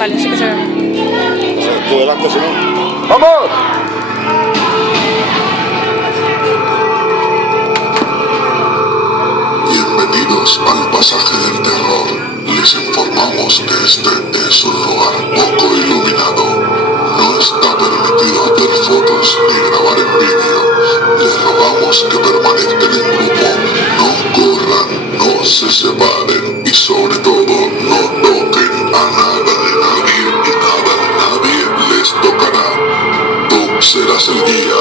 Vale, sí que se ve. Tú delante, si no. ¡Vamos! Bienvenidos al pasaje del terror. Les informamos que este es un lugar poco iluminado. No está permitido hacer fotos ni grabar en vídeo. Les rogamos que permanezcan en grupo, no corran, no se separen y sobre todo no toquen a nada de nadie y nada de nadie les tocará. Tú serás el guía.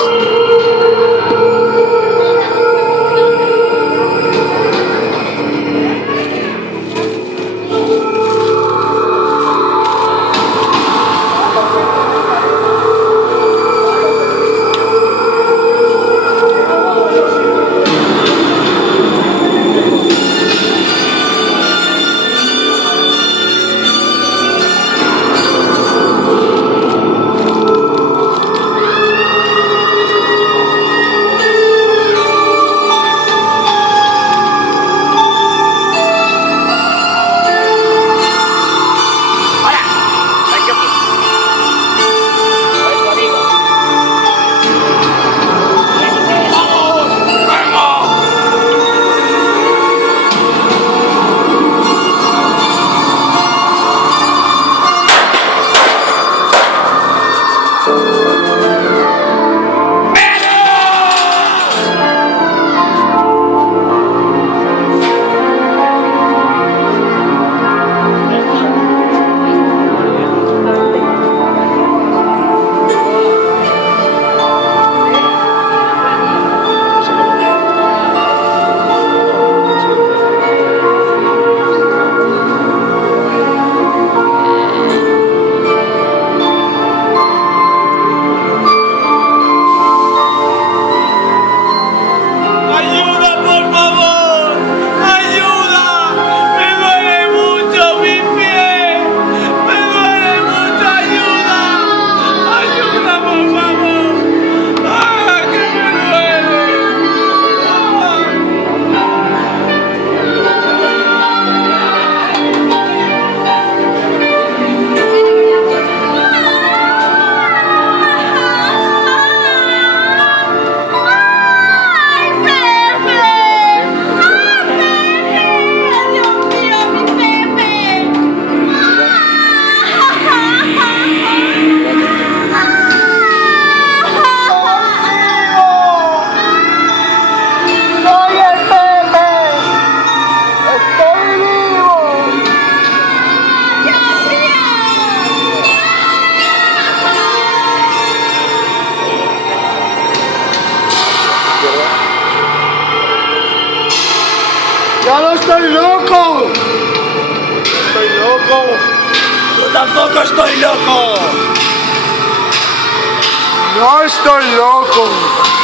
¡Ya no estoy loco! ¡Estoy loco! ¡Yo tampoco estoy loco! ¡No estoy loco!